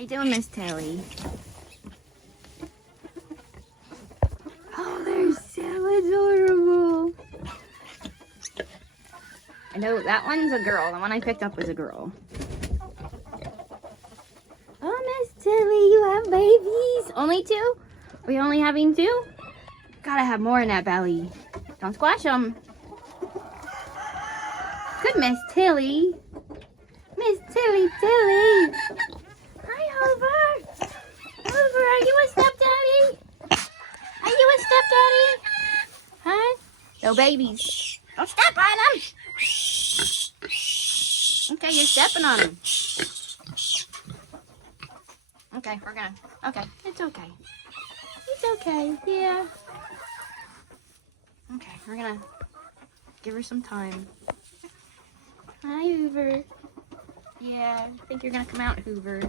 you doing, Miss Tilly? Oh, they're so adorable. I know that one's a girl. The one I picked up was a girl. Oh, Miss Tilly, you have babies. Only two? Are we only having two? Gotta have more in that belly. Don't squash them. Good Miss Tilly. Miss Tilly. Hi, Hoover. Hoover, are you a stepdaddy? Are you a stepdaddy? Huh? No babies. Don't step on them. Okay, you're stepping on them. Okay, okay, it's okay. It's okay, yeah. Okay, we're gonna give her some time. Hi, Hoover. Yeah, I think you're gonna come out, Hoover.